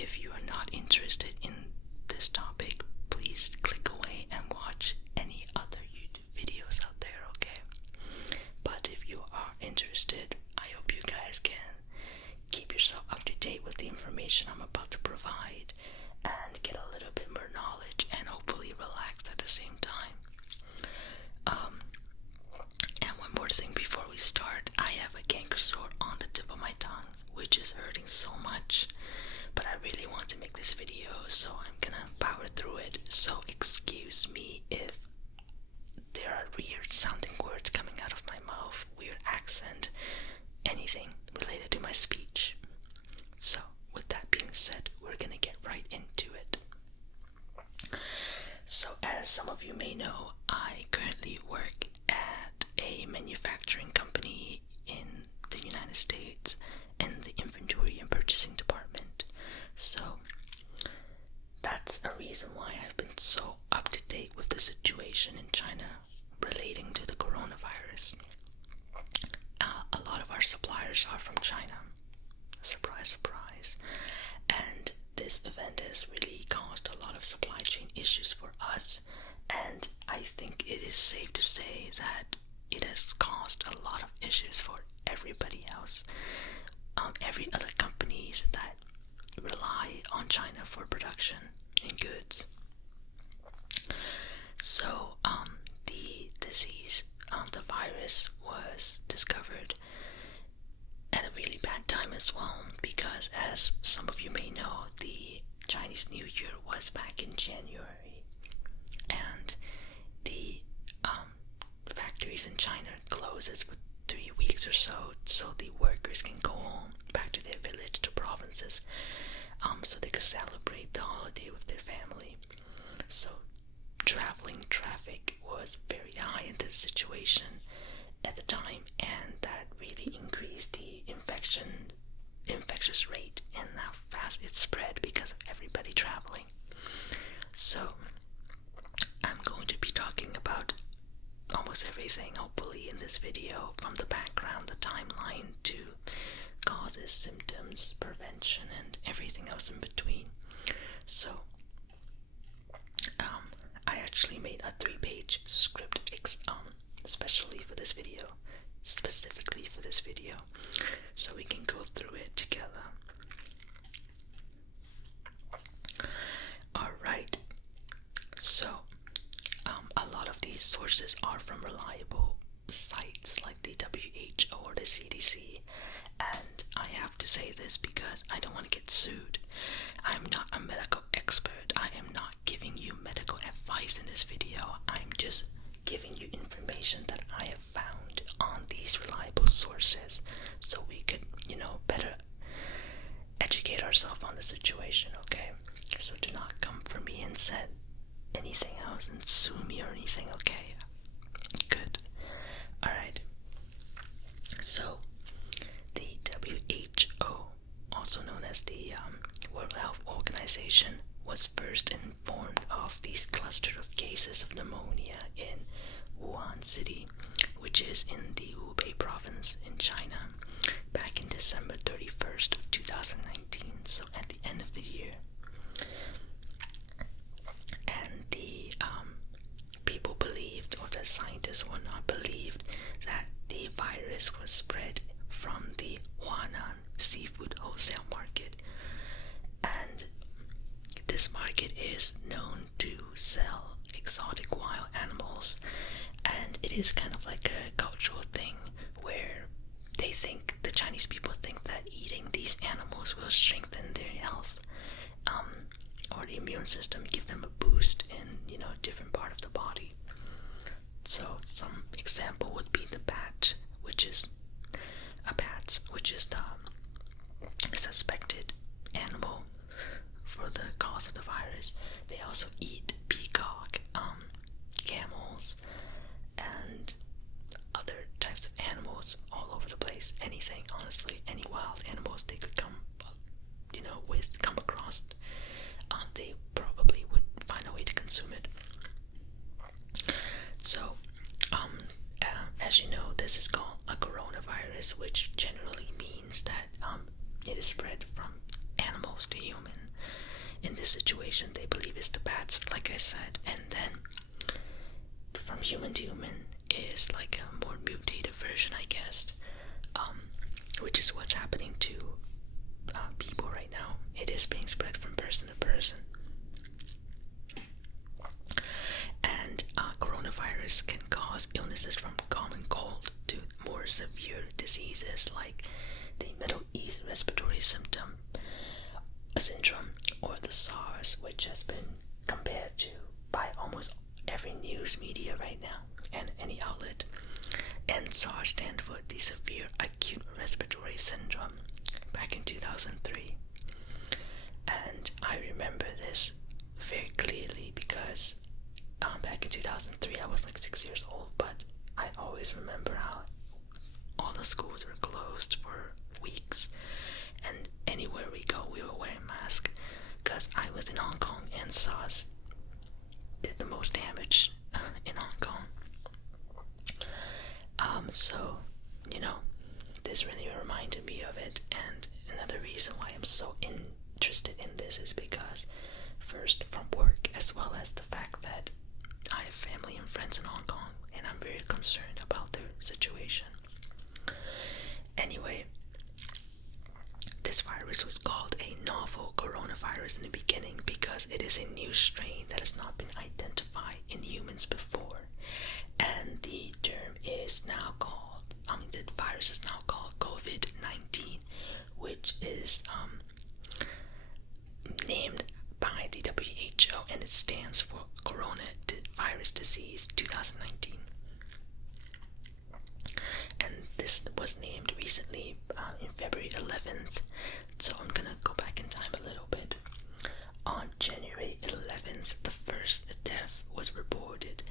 if you are not interested in this topic, please click away and watch any other YouTube videos out there, okay? But if you are interested, I hope you guys can keep yourself up to date with the information I'm about to provide and get a little bit more knowledge and hopefully relax at the same time. And one more thing before we start, I have a canker sore on the tip of my tongue, which is hurting so much, but I really want to make this video, so I'm gonna power through it. So excuse me if there are weird sounding words coming out of my mouth, weird accent, anything related to my speech. So with that being said, we're gonna get right into it. So as some of you may know, I currently work at a manufacturing company in the United States in the inventory and purchasing department. So that's a reason why I've been so up to date with the situation in China relating to the coronavirus. A lot of our suppliers are from China. Surprise, surprise. And this event has really caused a lot of supply chain issues for us, and I think it is safe to say that it has caused a lot of issues for everybody else. Every other companies that rely on China for production and goods. So the disease, the virus was discovered at a really bad time as well, because as some of you may know, the Chinese New Year was back in January, and the factories in China closes with 3 weeks or so the workers can go home back to their village, to provinces, so they could celebrate the holiday with their family. So traveling traffic was very high in this situation at the time, and that really increased the infectious rate and how fast it spread because of everybody traveling. So I'm going to be talking about almost everything, hopefully, in this video, from the background, the timeline, to causes, symptoms, prevention, and everything else in between. So I actually made a 3-page script especially for this video, specifically for this video, so we can go through it together. Alright, so a lot of these sources are from reliable sites like the WHO or the CDC, and I have to say this because I don't want to get sued. I'm not a medical expert. I am not giving you medical advice in this video. I'm just giving you information that I have found on these reliable sources, so we could, better educate ourselves on the situation, okay? So do not come for me and say anything else and sue me or anything, okay? Good. Alright. So the WHO, also known as the World Health Organization, was first informed of these cluster of cases of pneumonia in Wuhan City, which is in the Hubei province in China, back in December 31st of 2019, so at the end of the year. And the people believed, or the scientists were not believed, that the virus was spread from the Huanan seafood wholesale market. And this market is known to sell exotic wild animals, and it is kind of like a cultural thing where the Chinese people think that eating these animals will strengthen their health, or the immune system, give them a boost in, a different part of the body. So some example would be the bat, which is the suspected animal for the cause of the virus. They also eat peacock, camels, and other types of animals all over the place. Anything, honestly, any wild animals they could come across, they probably would find a way to consume it. So, as you know, this is called a coronavirus, which generally means that it is spread from animals to human. in this situation they believe is the bats, like I said. And then from human to human is like a more mutated version, I guess, which is what's happening to people right now. It is being spread from person to person. And coronavirus can cause illnesses from common cold to more severe diseases like the Middle East respiratory syndrome, or the SARS, which has been compared to by almost every news media right now and any outlet. And SARS stands for the Severe Acute Respiratory Syndrome back in 2003. And I remember this very clearly because back in 2003 I was like 6 years old, but I always remember how all the schools were closed for weeks, and anywhere we go we were wearing masks because I was in Hong Kong and SARS did the most damage in Hong Kong. So, this really reminded me of it. And another reason why I'm so interested in this is because, first, from work, as well as the fact that I have family and friends in Hong Kong, and I'm very concerned about their situation. Anyway, this virus was called a novel coronavirus in the beginning because it is a new strain that has not been identified in humans before. And the term is now called, the virus is now called COVID-19, which is named by the WHO, and it stands for Coronavirus Disease 2019. And this was named recently in February 11th. So I'm gonna go back in time a little bit. On January 11th, the first death was reported,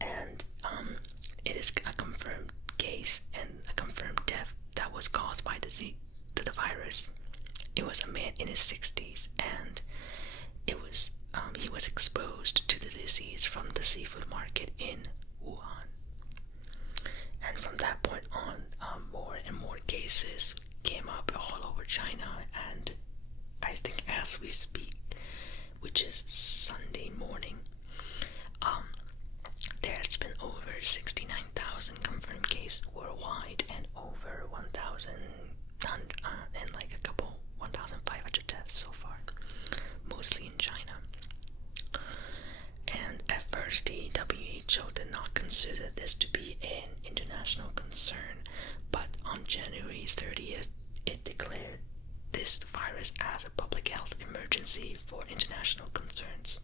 and it is a confirmed case and a confirmed death that was caused by the virus. It was a man in his 60s, and he was exposed to the disease from the seafood market in Wuhan. And from that point on, more and more cases came up all over China, and I think as we speak, which is Sunday morning, there's been over 69,000 confirmed cases worldwide and over 1,000 and like a couple 1,500 deaths so far, mostly in China. And at first the WHO did not consider this to be an international concern, but on January 30th it declared this virus as a public health emergency for international concerns.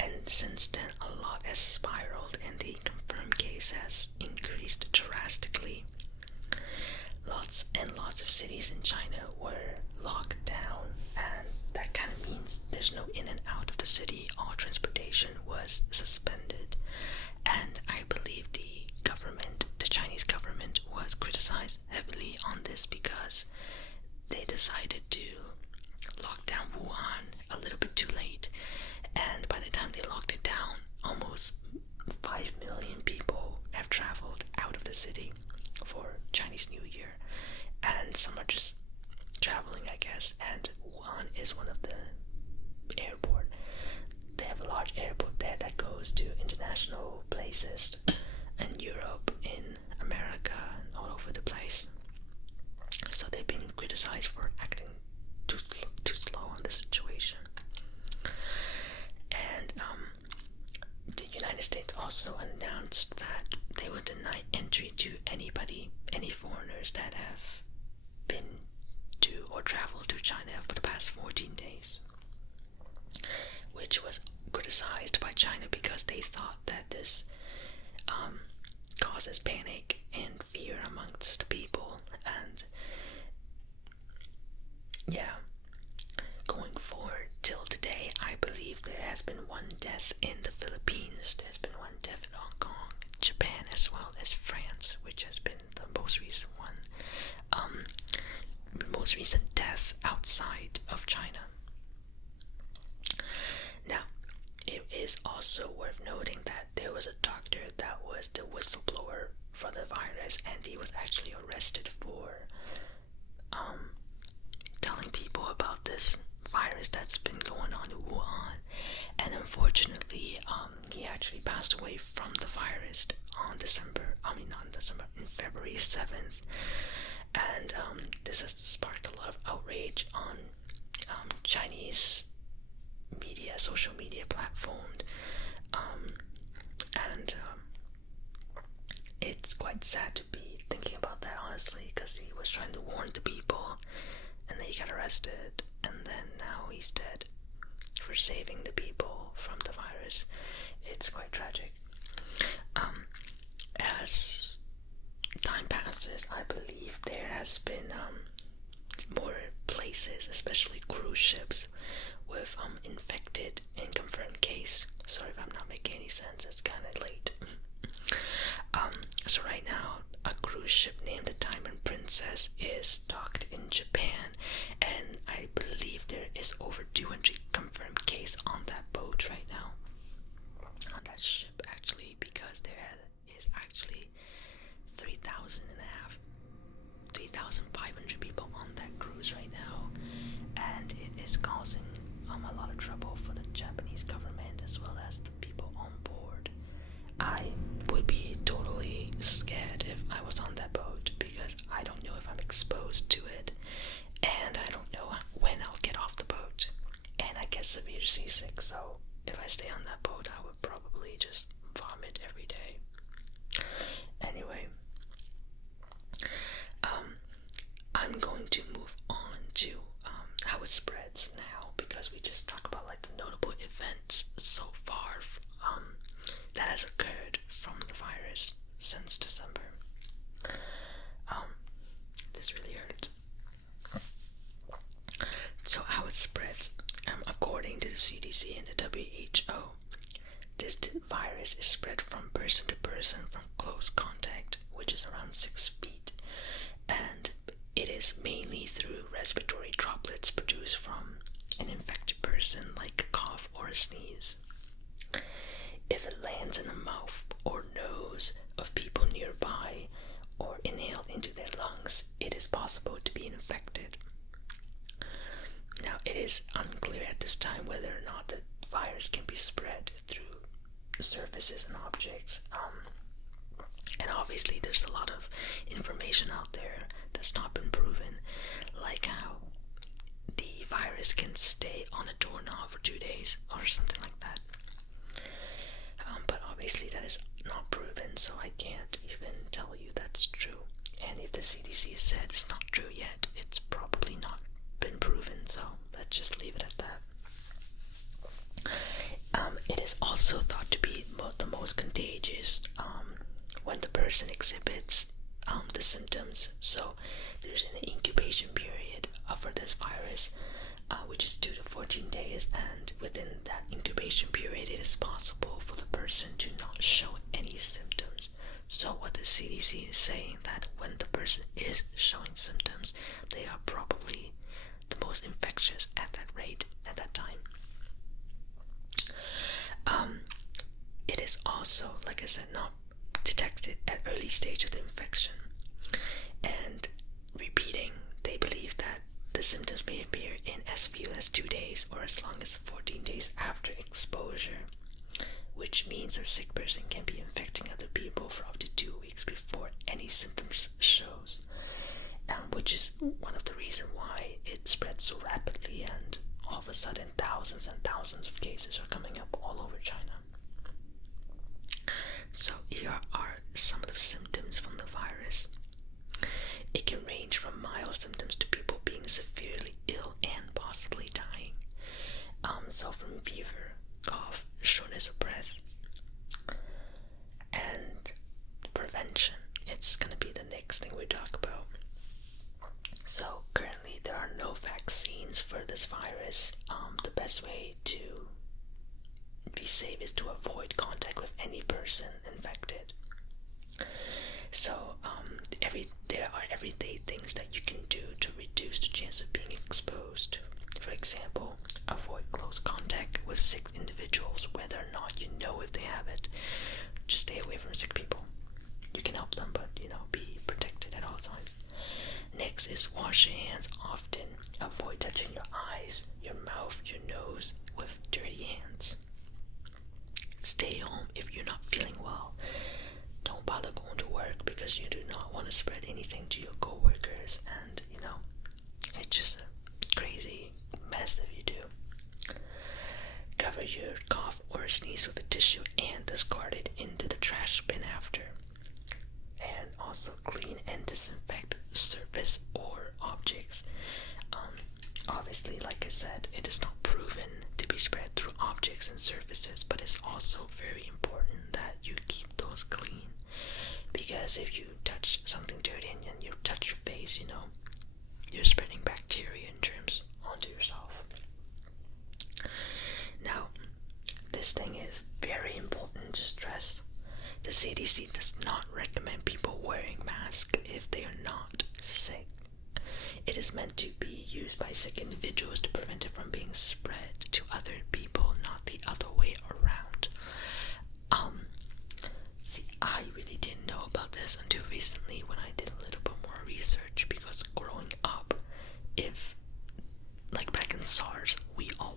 And since then a lot has spiraled and the confirmed case has increased drastically. Lots and lots of cities in China were locked down, and that kind of means there's no in and out of the city. All transportation was suspended, and I believe the Chinese government was criticized heavily on this because they decided to lock down Wuhan a little bit too late, and by the time they locked it down, almost 5 million people have traveled out of the city for Chinese New Year, and some are just traveling, I guess. And Wuhan is one of the airport. They have a large airport there that goes to international places in Europe, in America, and all over the place. So they've been criticized for acting too slow on this situation. And the United States also announced that they would deny entry to any foreigners that have been to or traveled to China for the past 14 days, which was criticized by China because they thought that this causes panic and fear amongst the people. And yeah, going forward till today, I believe there has been one death in the Philippines, there's been one death in Hong Kong, Japan, as well as France, which has been the most recent one, most recent death outside of China. Now, it is also worth noting that there was a doctor that was the whistleblower for the virus, and he was actually arrested for telling people about the that's been going on in Wuhan. And unfortunately, he actually passed away from the virus in February 7th. And this has sparked a lot of outrage on Chinese media, social media platforms. And it's quite sad to be thinking about that, honestly, because he was trying to warn the people, and then he got arrested, and then now he's dead for saving the people from the virus. It's quite tragic. As time passes, I believe there has been more places, especially cruise ships, with infected and confirmed case. Sorry if I'm not making any sense, it's kind of late. So right now, a cruise ship named the Diamond Princess is docked in Japan, and I believe there is over 200 confirmed case on that boat right now. On that ship, actually, because there is actually 3,500 people on that cruise right now, and it is causing a lot of trouble for the Japanese government as well as the people on board. I would be totally scared if I was on that boat, because I don't know if I'm exposed to it, and I don't know when I'll get off the boat, and I get severe seasick. So if I stay on that boat, I would probably just vomit every day. Anyway, I'm going to move on to how it spreads now, because we just talked about like the notable events so far that has occurred from the virus since December. This really hurts. So how it spreads, according to the CDC and the WHO, this virus is spread from person to person from close contact, which is around 6 feet, and it is mainly through respiratory droplets produced from an infected person, like a cough or a sneeze. If it lands in the mouth or nose of people nearby or inhaled into their lungs, it is possible to be infected. Now, it is unclear at this time whether or not the virus can be spread through surfaces and objects. And obviously there's a lot of information out there that's not been proven, like how the virus can stay on the doorknob for 2 days or something like that. But obviously that is not proven, so I can't even tell you that's true. And if the CDC said it's not true yet, it's probably not been proven, so let's just leave it at that. It is also thought to be the most contagious when the person exhibits the symptoms. So there's an incubation period for this virus, which is 2 to 14 days, and within that incubation period it is possible for the person to not show any symptoms. So what the CDC is saying, that when the person is showing symptoms, they are probably the most infectious at that rate, at that time. It is also, like I said, not detected at early stage of the infection. And repeating, they believe that the symptoms may appear in as few as 2 days or as long as 14 days after exposure, which means a sick person can be infecting other people for up to 2 weeks before any symptoms shows, which is one of the reasons why it spreads so rapidly, and all of a sudden thousands and thousands of cases are coming up all over China. So here are some of the symptoms from the virus. It can range from mild symptoms to people being severely ill and possibly dying. So from fever, cough, shortness of breath. And prevention, it's going to be the next thing we talk about. So currently there are no vaccines for this virus. The best way to be safe is to avoid contact with any person infected. So there are everyday things that you can do to reduce the chance of being exposed. For example, avoid close contact with sick individuals, whether or not you know if they have it. Just stay away from sick people. You can help them, but be protected at all times. Next next is wash your hands often. Avoid touching your eyes, your mouth, your nose with dirty hands. Stay home if you're not feeling well. Don't bother going to work because you do not want to spread anything to your co-workers, and it's just a crazy mess if you do. Cover your cough or sneeze with a tissue and discard it into the trash bin after. And also clean and disinfect surface or objects. Obviously, like I said, it is not proven to be spread through objects and surfaces, but it's also very important that you keep those clean, because if you touch something dirty and then you touch your face, you're spreading bacteria and germs onto yourself. Now, this thing is very important to stress. The CDC does not recommend people wearing masks if they are not sick. It is meant to be used by sick individuals to prevent it from being spread to other people, not the other way around. See, I really didn't know about this until recently when I did a little bit more research, because growing up, like back in SARS, we all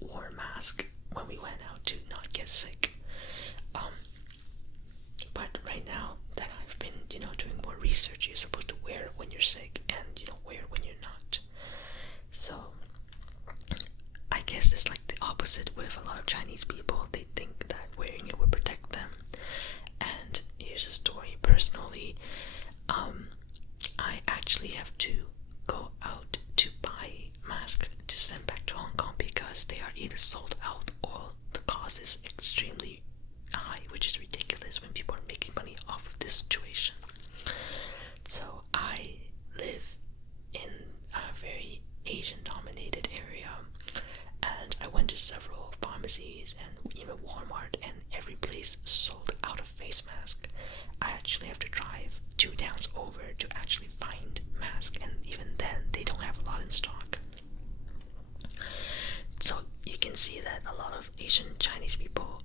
wore a mask when we went out to not get sick. But right now that I've been, doing more research, you're supposed to wear it when you're sick, and you don't wear it when you're not. So I guess it's like the opposite with a lot of Chinese people. They think that wearing it would protect them. And here's a story. Personally, I actually have to go out to buy masks to send back to Hong Kong because they are either sold out or the cost is extremely high, which is ridiculous when people are making money off of this situation. So I live in a very Asian dominated area, and I went to several pharmacies and even Walmart, and every place sold out of face mask. I actually have to drive 2 towns over to actually find masks, and even then they don't have a lot in stock. So you can see that a lot of Asian Chinese people,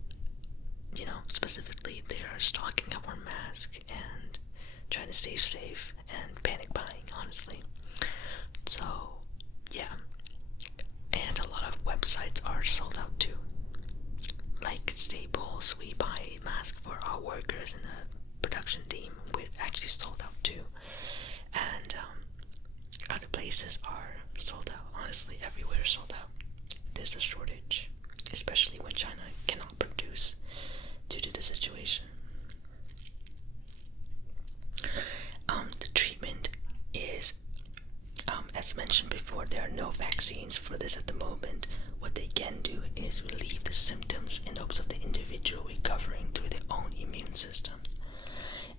specifically, they are stocking up on masks and trying to stay safe and panic buying, honestly. So yeah, and a lot of websites are sold out too. Like Staples, we buy masks for our workers in the production team. We're actually sold out too. And other places are sold out. Honestly, everywhere is sold out. There's a shortage, especially when China cannot produce due to the situation. The treatment is, as mentioned before, there are no vaccines for this at the moment. What they can do is relieve the symptoms in hopes of the individual recovering through their own immune systems.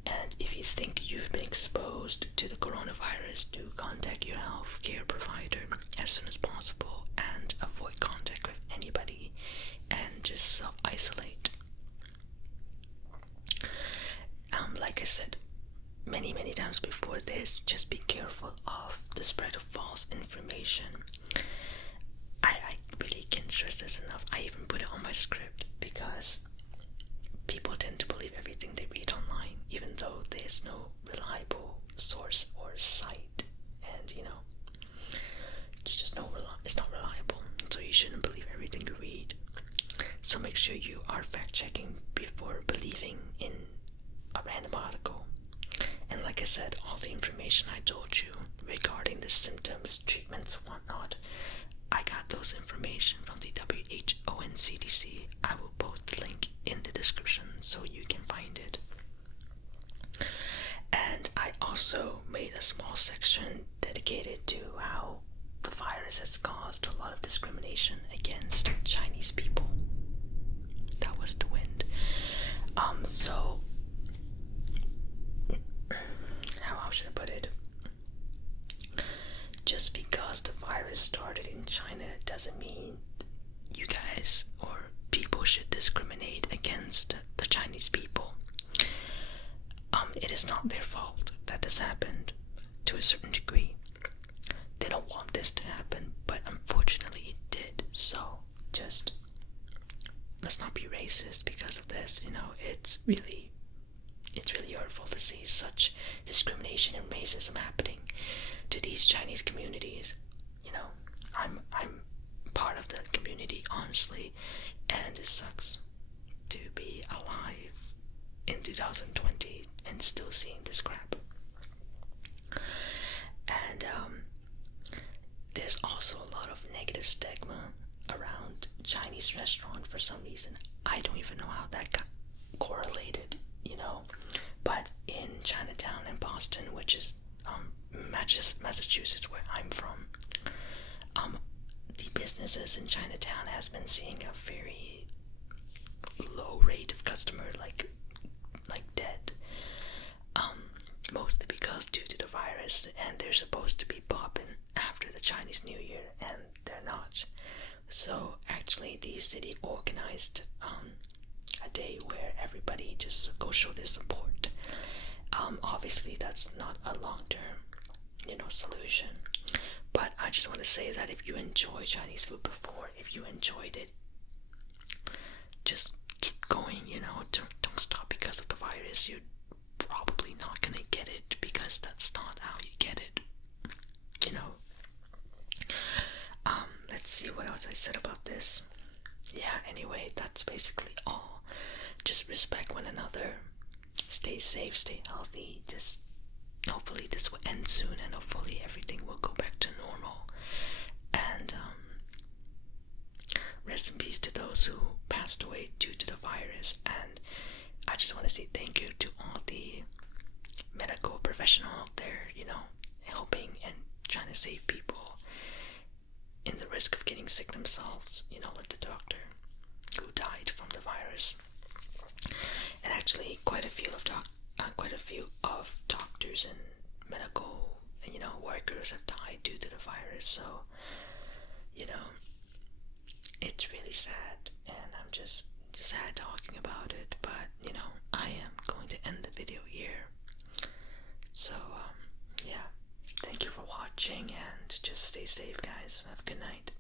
And if you think you've been exposed to the coronavirus, do contact your healthcare provider as soon as possible and avoid contact with anybody and just self-isolate. Like I said many times before this, just be careful of the spread of false information. I really can't stress this enough. I even put it on my script because people tend to believe everything they read online, even though there's no reliable source or site, and it's just it's not reliable, so you shouldn't believe everything you read. So make sure you are fact-checking before believing in a random article. And like I said, all the information I told you regarding the symptoms, treatments, whatnot, I got those information from the WHO and CDC. I will post the link in the description so you can find it. And I also made a small section dedicated to how the virus has caused a lot of discrimination against Chinese people. That was the wind. So how should I put it? Just because the virus started in China doesn't mean you guys or people should discriminate against the Chinese people. It is not their fault that this happened to a certain degree. They don't want this to happen, but unfortunately it did. So just let's not be racist because of this. It's really hurtful to see such discrimination and racism happening to these Chinese communities. You know, I'm part of that community, honestly, and it sucks to be alive in 2020 and still seeing this crap. And there's also a lot of negative stigma around Chinese restaurant for some reason. I don't even know how that got correlated, you know. But in Chinatown and Boston, which is Massachusetts, where I'm from, the businesses in Chinatown has been seeing a very low rate of customer like dead. Mostly because due to the virus, and they're supposed to be popping after the Chinese New Year, and they're not. So actually, the city organized a day where everybody just go show their support. Obviously, that's not a long-term, solution. But I just want to say that if you enjoy Chinese food before, if you enjoyed it, just keep going. Don't stop because of the virus. You're probably not gonna get it because that's not how you get it. Let's see what else I said about this. Yeah, anyway, that's basically all. Just respect one another. Stay safe, stay healthy. Just hopefully this will end soon, and hopefully everything will go back to normal. And rest in peace to those who passed away due to the virus. And I just want to say thank you to all the medical professionals out there, helping and trying to save people in the risk of getting sick themselves, like the doctor who died from the virus. And actually quite a few of doctors and medical workers have died due to the virus. So it's really sad, and I'm just sad talking about it. But I am going to end the video here. So yeah, thank you for watching, and just stay safe, guys. Have a good night.